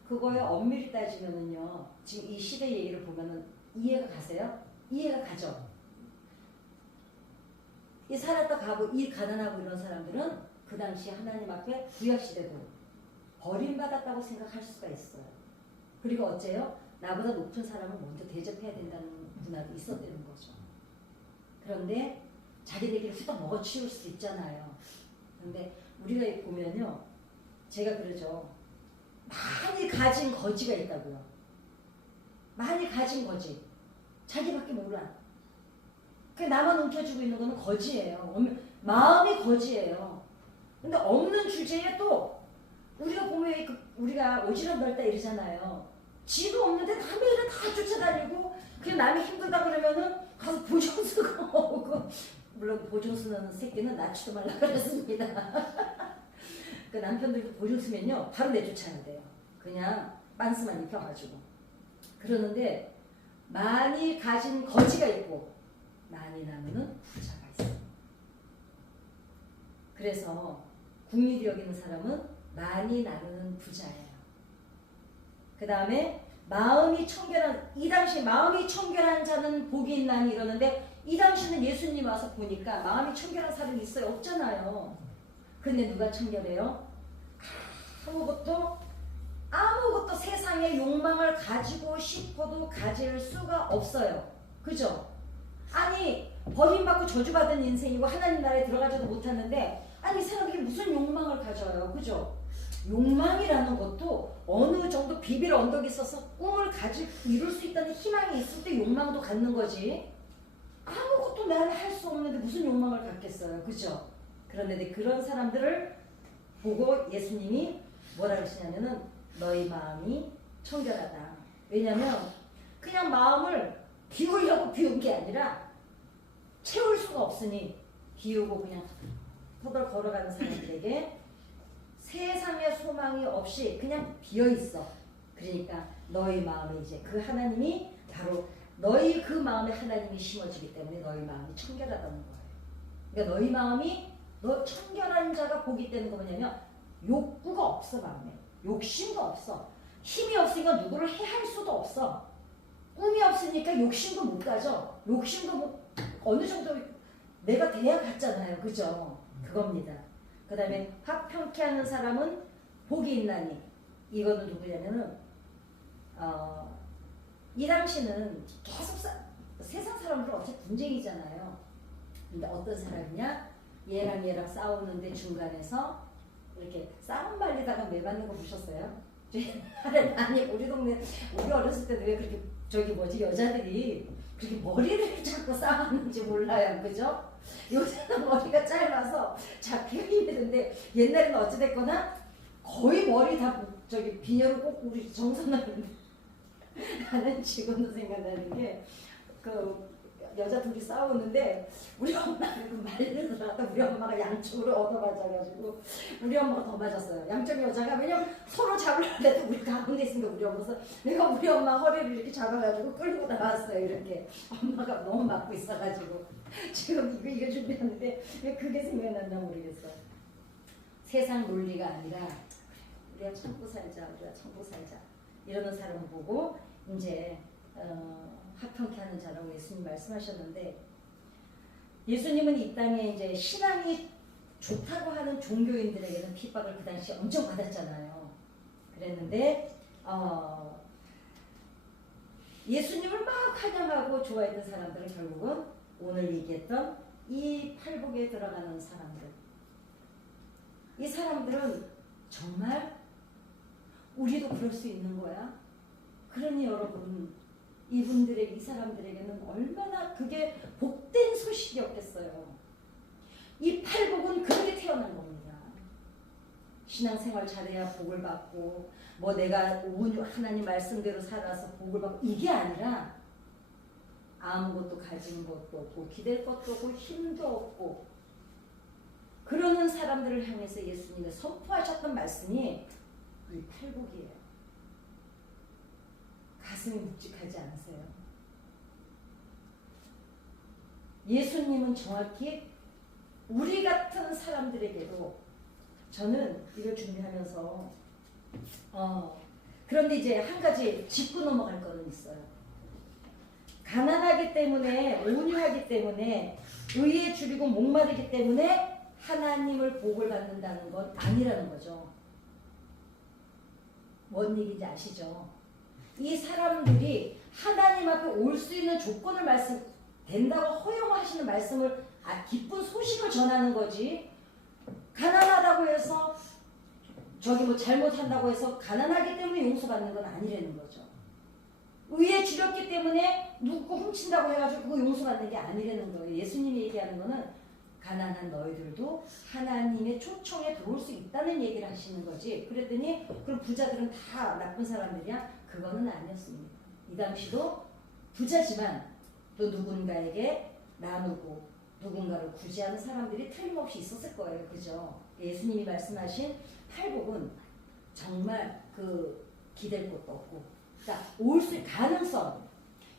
그거에 엄밀히 따지면은요, 지금 이 시대 얘기를 보면은 이해가 가세요? 이해가 가죠. 이 사렙다 과부, 이 가난하고 이런 사람들은 그 당시 하나님 앞에 구약 시대도 버림받았다고 생각할 수가 있어요. 그리고 어째요? 나보다 높은 사람을 먼저 대접해야 된다는 문화도 있었다는 거죠. 그런데 자기들끼리 후딱 먹어치울 수 있잖아요. 그런데 우리가 보면요, 제가 그러죠. 많이 가진 거지가 있다고요. 많이 가진 거지. 자기밖에 몰라. 그 나만 움켜쥐고 있는 거는 거지예요. 마음이 거지예요. 근데 없는 주제에 또 우리가 보면 우리가 오지랖 넓다 이러잖아요. 지도 없는데 남의 일을 다 쫓아다니고 그냥 남이 힘들다 그러면은 가서 보증 쓰고 오고, 물론 보증 쓰는 새끼는 낳지도 말라 그랬습니다. 그 남편들도 보증 쓰면요 바로 내쫓아야 돼요. 그냥 빤스만 입혀가지고. 그러는데 많이 가진 거지가 있고 많이 나누는 부자가 있어요. 그래서 궁일이 여기는 사람은 많이 나누는 부자예요. 그 다음에 이 당시 마음이 청결한 자는 복이 있나니 이러는데, 이 당시는 예수님 와서 보니까 마음이 청결한 사람이 있어요? 없잖아요. 근데 누가 청결해요? 아무것도 세상에 욕망을 가지고 싶어도 가질 수가 없어요. 그죠? 아니 버림받고 저주받은 인생이고 하나님 나라에 들어가지도 못하는데, 아니 이 사람이 무슨 욕망을 가져요? 그죠? 욕망이라는 것도 어느 정도 비빌 언덕이 있어서 꿈을 이룰 수 있다는 희망이 있을 때 욕망도 갖는 거지. 아무것도 나는 할 수 없는데 무슨 욕망을 갖겠어요. 그죠? 그런데 그런 사람들을 보고 예수님이 뭐라 그러시냐면은 너희 마음이 청결하다. 왜냐면 그냥 마음을 비우려고 비운 게 아니라 채울 수가 없으니 비우고 그냥 터덜 걸어가는 사람들에게 세상의 소망이 없이 그냥 비어있어. 그러니까 너희 마음에 이제 그 하나님이 바로 너희 그 마음에 하나님이 심어지기 때문에 너희 마음이 청결하다는 거예요. 그러니까 너희 마음이 청결한 자가 복이 되는 거 뭐냐면 욕구가 없어. 마음에 욕심도 없어. 힘이 없으니까 누구를 해할 수도 없어. 꿈이 없으니까 욕심도 못 가져. 욕심도 어느 정도 내가 돼야 갔잖아요. 그죠? 그겁니다. 그 다음에 화평케 하는 사람은 복이 있나니, 이거는 누구냐면은 이 당시는 계속 세상 사람들은 어차피 분쟁이잖아요. 근데 어떤 사람이냐, 얘랑 싸우는데 중간에서 이렇게 싸움 말리다가 매 맞는 거 보셨어요? 아니 우리 동네 우리 어렸을 때도 왜 그렇게 여자들이 그렇게 머리를 잡고 싸웠는지 몰라요. 그죠? 요새는 머리가 짧아서 잡히기 힘든데 옛날에는 어찌됐거나 거의 머리 다 비녀로 꽂고 우리 정선을 나는 지금도 생각나는 게 여자 둘이 싸우는데 우리 엄마가 말리는 들어갔다 우리 엄마가 양쪽으로 얻어맞아가지고 우리 엄마가 더 맞았어요. 양쪽 여자가 왜냐면 서로 잡으려는데 우리 가운데 있으니까 우리 엄마서 내가 우리 엄마 허리를 이렇게 잡아가지고 끌고 나왔어요. 이렇게 엄마가 너무 맞고 있어가지고 지금 이거 준비하는데 왜 그게 생각났나 모르겠어. 세상 논리가 아니라 우리가 참고 살자 이러는 사람을 보고 이제 화평케 하는 자라고 예수님 말씀하셨는데, 예수님은 이 땅에 이제 신앙이 좋다고 하는 종교인들에게는 핍박을 그 당시에 엄청 받았잖아요. 그랬는데 예수님을 막 환영하고 좋아했던 사람들은 결국은 오늘 얘기했던 이 팔복에 들어가는 사람들, 이 사람들은 정말 우리도 그럴 수 있는 거야. 그러니 여러분, 이 사람들에게는 얼마나 그게 복된 소식이었겠어요. 이 팔복은 그렇게 태어난 겁니다. 신앙생활 잘해야 복을 받고, 뭐 내가 하나님 말씀대로 살아서 복을 받고, 이게 아니라 아무것도 가진 것도 없고 기댈 것도 없고 힘도 없고 그러는 사람들을 향해서 예수님이 선포하셨던 말씀이 이 팔복이에요. 가슴이 묵직하지 않으세요? 예수님은 정확히 우리 같은 사람들에게도, 저는 이걸 준비하면서 그런데 이제 한 가지 짚고 넘어갈 거는 있어요. 가난하기 때문에, 온유하기 때문에, 의에 줄이고 목마르기 때문에 하나님을 복을 받는다는 건 아니라는 거죠. 뭔 얘기인지 아시죠? 이 사람들이 하나님 앞에 올 수 있는 조건을 된다고 허용하시는 말씀을, 기쁜 소식을 전하는 거지, 가난하다고 해서 뭐 잘못한다고 해서 가난하기 때문에 용서받는 건 아니라는 거죠. 의에 줄였기 때문에 누구 훔친다고 해가지고 그거 용서받는 게 아니라는 거예요. 예수님이 얘기하는 거는 가난한 너희들도 하나님의 초청에 들어올 수 있다는 얘기를 하시는 거지. 그랬더니 그럼 부자들은 다 나쁜 사람들이야? 그거는 아니었습니다. 이 당시도 부자지만 또 누군가에게 나누고 누군가를 구제하는 사람들이 틀림없이 있었을 거예요. 그죠? 예수님이 말씀하신 팔복은 정말 기댈 곳도 없고, 그러니까 올 수 있는 가능성,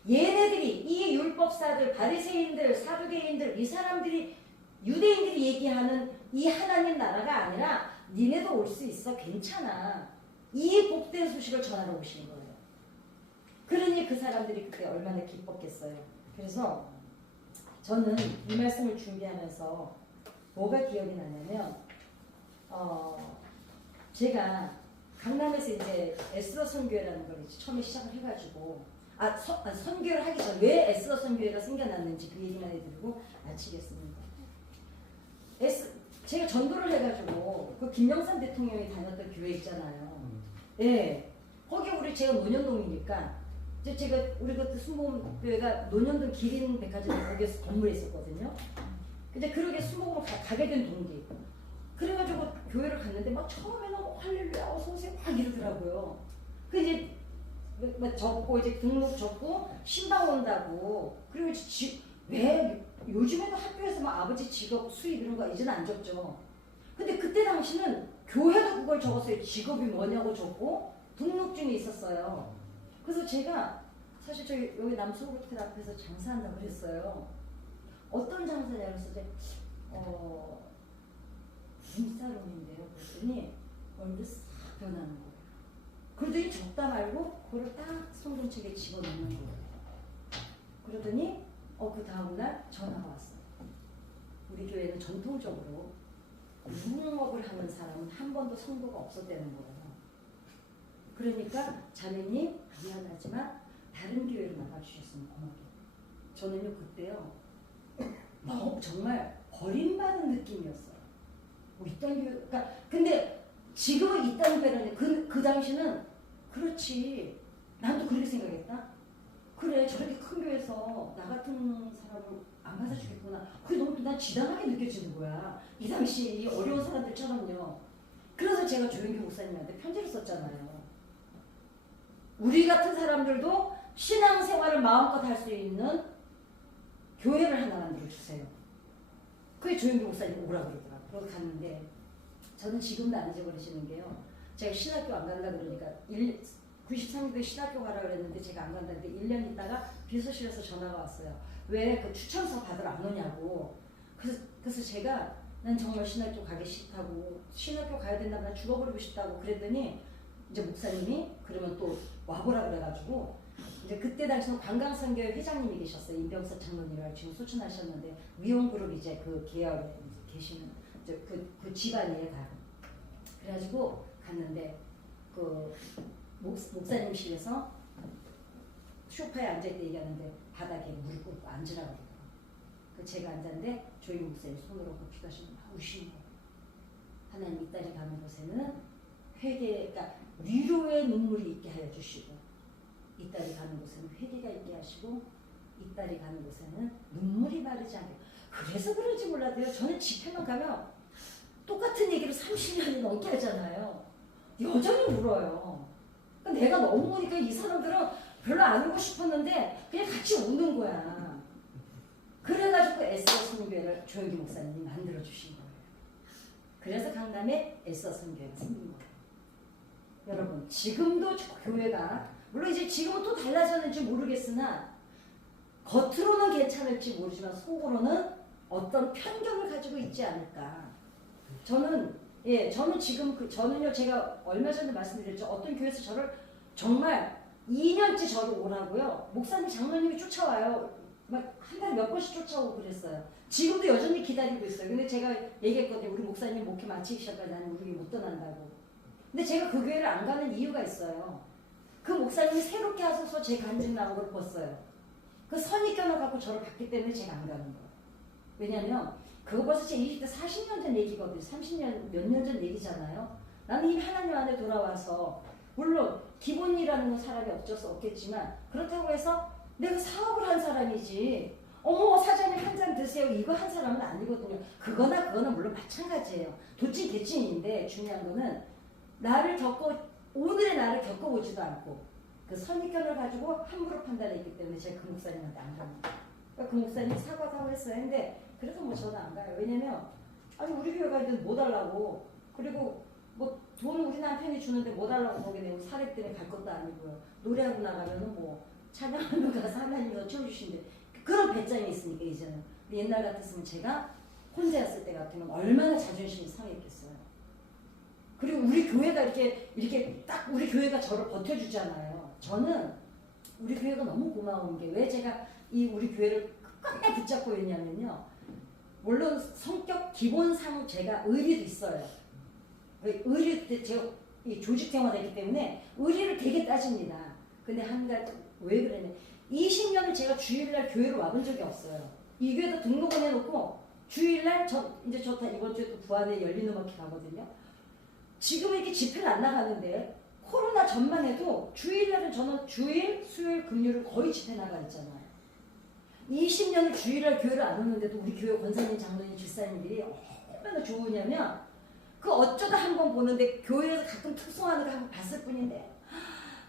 얘네들이 이 율법사들, 바리새인들, 사두개인들, 이 사람들이, 유대인들이 얘기하는 이 하나님 나라가 아니라 니네도 올 수 있어, 괜찮아, 이 복된 소식을 전하러 오신 거예요. 그러니 그 사람들이 그때 얼마나 기뻤겠어요. 그래서 저는 이 말씀을 준비하면서 뭐가 기억이 나냐면, 제가 강남에서 이제 에스더 선교회라는 걸 이제 처음에 시작을 해가지고, 선교를 하기 전 왜 에스더 선교회가 생겨났는지 그 얘기만 해드리고 마치겠습니다. 제가 전도를 해가지고 그 김영삼 대통령이 다녔던 교회 있잖아요. 예, 거기 제가 논현동이니까 우리 그때 순복음교회가 논현동 기린 백화점 거기에서 건물에 있었거든요. 근데 그러게 순복음을 가게 된 동기. 그래가지고 교회를 갔는데 막 처음에는 할렐루야 어서오세요 막 이러더라고요. 그 이제 적고 이제 등록 적고 신방 온다고. 그리고 왜 요즘에는 학교에서 막 아버지 직업 수입 이런 거 이제는 안 적죠. 근데 그때 당시는 교회도 그걸 적었어요. 직업이 뭐냐고 적고 등록증이 있었어요. 그래서 제가 사실 여기 남서울호텔 앞에서 장사한다고 그랬어요. 어떤 장사냐고 그래서 이제 김사롱인데요. 그랬더니 얼굴 싹 변하는 거예요. 그러더니 적다 말고 그걸 딱 송금책에 집어넣는 거예요. 그러더니 그 다음날 전화가 왔어요. 우리 교회는 전통적으로 무흥업을 하는 사람은 한 번도 선거가 없었다는 거예요. 그러니까 자매님 미안하지만 다른 교회로 나가주셨으면 고맙겠다. 저는요 그때요 정말 버림받은 느낌이었어요. 뭐 이딴 교회, 그러니까 근데 지금은 이딴 교회라는데 그 당시는 그렇지. 난 또 그렇게 생각했다. 그래 저렇게 큰 교회에서 나 같은 사람을 안 받아주겠구나. 그게 너무 난 지당하게 느껴지는 거야. 이 당시 이 어려운 사람들처럼요. 그래서 제가 조영규 목사님한테 편지를 썼잖아요. 우리 같은 사람들도 신앙생활을 마음껏 할 수 있는 교회를 하나 만들어주세요. 그게 조영규 목사님 오라고 그러더라고요. 그래서 갔는데 저는 지금도 안 잊어버리시는 게요. 제가 신학교 안 간다 그러니까 93년도에 신학교 가라 그랬는데 제가 안 간다는데 1년 있다가 비서실에서 전화가 왔어요. 왜 그 추천서 받으러 안 오냐고. 그래서 제가 난 정말 신학교 가기 싫다고, 신학교 가야 된다면 난 죽어버리고 싶다고 그랬더니 이제 목사님이 그러면 또 와보라 그래가지고 이제 그때 당시는 관광선교회 회장님이 계셨어요. 임병석 장로님이랑 지금 소천하셨는데 위원그룹 이제 그 계열에 계시는 이제 그 집안이에요 다. 그래가지고 갔는데 그 목사님실에서 소파에 앉아있다 얘기하는데 바닥에 무릎 꿇고 앉으라고 그러더라고요. 제가 앉았는데 조이 목사님 손으로 기도하시면 막 우시는 거예요. 하나님 이 딸이 가는 곳에는 회개, 그러니까 위로의 눈물이 있게 하여 주시고 이 딸이 가는 곳에는 회개가 있게 하시고 이 딸이 가는 곳에는 눈물이 마르지 않게. 그래서 그런지 몰라도요. 저는 집회만 가면 똑같은 얘기를 30년이 넘게 하잖아요. 여전히 울어요. 그러니까 내가 너무 우니까 이 사람들은 별로 안 울고 싶었는데 그냥 같이 우는 거야. 그래가지고 에스더 선교회를 조혁기 목사님이 만들어 주신 거예요. 그래서 강남에 에스더 선교회가 생긴 거예요. 여러분 지금도 교회가 물론 이제 지금은 또 달라졌는지 모르겠으나 겉으로는 괜찮을지 모르지만 속으로는 어떤 편견을 가지고 있지 않을까. 저는 지금 저는요 제가 얼마 전에 말씀드렸죠. 어떤 교회에서 저를 정말 2년째 저를 오라고요. 목사님 장로님이 쫓아와요. 막 한 달에 몇 번씩 쫓아오고 그랬어요. 지금도 여전히 기다리고 있어요. 근데 제가 얘기했거든요. 우리 목사님 목회 마치기 시작까지 나는 우리 못 떠난다고. 근데 제가 그 교회를 안 가는 이유가 있어요. 그 목사님이 새롭게 하셔서 제 간증 나온 걸 봤어요. 그 선입견을 갖고 저를 봤기 때문에 제가 안 가는 거예요. 왜냐면 그거 벌써 제 20대 40년 전 얘기거든요. 30년 몇 년 전 얘기잖아요. 나는 이미 하나님 안에 돌아와서 물론 기본이라는 건 사람이 어쩔 수 없겠지만 그렇다고 해서 내가 사업을 한 사람이지 어머 사장님 한 잔 드세요 이거 한 사람은 아니거든요. 그거는 물론 마찬가지예요. 도찐 개찐인데 중요한 거는 오늘의 나를 겪어보지도 않고 그 선입견을 가지고 함부로 판단했기 때문에 제가 그 목사님한테 안 갑니다. 그러니까 그 목사님 사과하고 했어요. 근데 그래도 뭐 저는 안 가요. 왜냐면 아니 우리 교회가 이제 뭐 달라고 그리고 뭐 돈 우리 남편이 주는데 뭐 달라고 거기 내고 사례 때문에 갈 것도 아니고요. 노래하고 나가면은 뭐 찬양하는 가서 하나님이 더 채워주신대. 그런 배짱이 있으니까 이제는. 근데 옛날 같았으면 제가 혼자였을 때 같으면 얼마나 자존심이 상했겠어요. 그리고 우리 교회가 이렇게 딱 우리 교회가 저를 버텨주잖아요. 저는 우리 교회가 너무 고마운 게 왜 제가 이 우리 교회를 끝까지 붙잡고 있냐면요. 물론 성격 기본상 제가 의리도 있어요. 의리 제가 이 조직 생활이기 때문에 의리를 되게 따집니다. 근데 한 가지 왜 그러냐? 20년을 제가 주일날 교회로 와본 적이 없어요. 이 교회도 등록을 해놓고 주일날 이제 저 이번 주에 또 부안에 열린 음악회 가거든요. 지금은 이렇게 집회를 안 나가는데 코로나 전만 해도 주일날은 저는 주일, 수요일, 금요일 거의 집회 나가 있잖아요. 20년을 주일날 교회를 안 오는데도 우리 교회 권사님, 장로님, 집사님들이 얼마나 좋으냐면 그 어쩌다 한 번 보는데 교회에서 가끔 특송하는 거 한번 봤을 뿐인데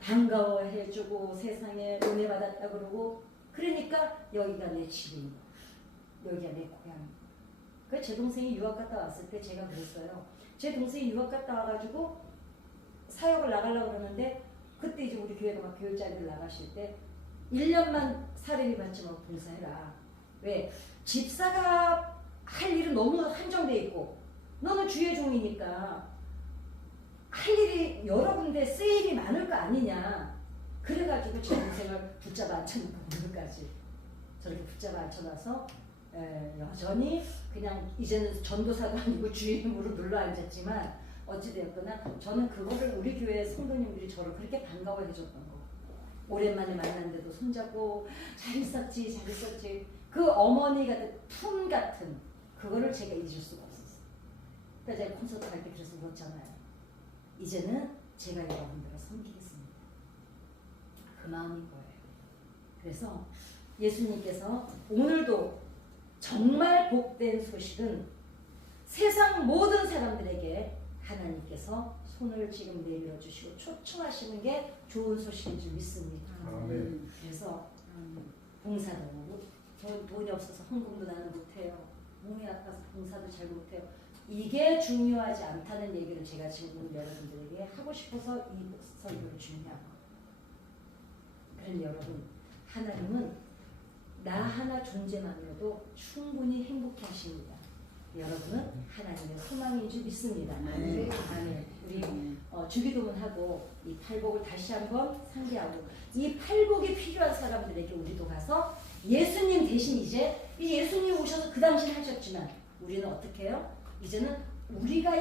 반가워해주고 세상에 은혜 받았다 그러고 그러니까 여기가 내 집인 거 여기가 내 고향. 그 제 동생이 유학 갔다 왔을 때 제가 그랬어요. 제 동생이 유학 갔다 와가지고 사역을 나가려고 그러는데 그때 이제 우리 교회가 막 교육자들 나가실 때 1년만 사례비 받지 말고 봉사해라. 왜? 집사가 할 일은 너무 한정돼 있고 너는 주의 종이니까 할 일이 여러 군데 쓰일 일이 많을 거 아니냐. 그래가지고 제 동생을 붙잡아 앉혀놓고 오늘까지 저렇게 붙잡아 앉혀놔서 여전히 그냥 이제는 전도사가 아니고 주임으로 눌러 앉았지만 어찌되었거나 저는 그거를 우리 교회 성도님들이 저를 그렇게 반가워해 줬던 거. 오랜만에 만났는데도 손잡고 잘 있었지 그 어머니 같은 품 같은 그거를 제가 잊을 수가 없었어요. 그러니까 제가 콘서트 갈 때 그래서 그렇잖아요. 이제는 제가 여러분들을 섬기겠습니다. 그 마음인 거예요. 그래서 예수님께서 오늘도 정말 복된 소식은 세상 모든 사람들에게 하나님께서 손을 지금 내밀어 주시고 초청하시는 게 좋은 소식인 줄 믿습니다. 그래서 봉사도 돈이 없어서 헌금도 나는 못해요. 몸이 아파서 봉사도 잘 못해요. 이게 중요하지 않다는 얘기를 제가 지금 여러분들에게 하고 싶어서 이 설교를 준비한 거예요. 그런데 여러분, 하나님은 나 하나 존재만으로도 충분히 행복해 하십니다. 여러분은 하나님의 소망인 줄 믿습니다. 아멘. 우리 주기도문하고 이 팔복을 다시 한번 상기하고 이 팔복이 필요한 사람들에게 우리도 가서 예수님 대신 이제 이 예수님 오셔서 그 당시는 하셨지만 우리는 어떻게 해요? 이제는 우리가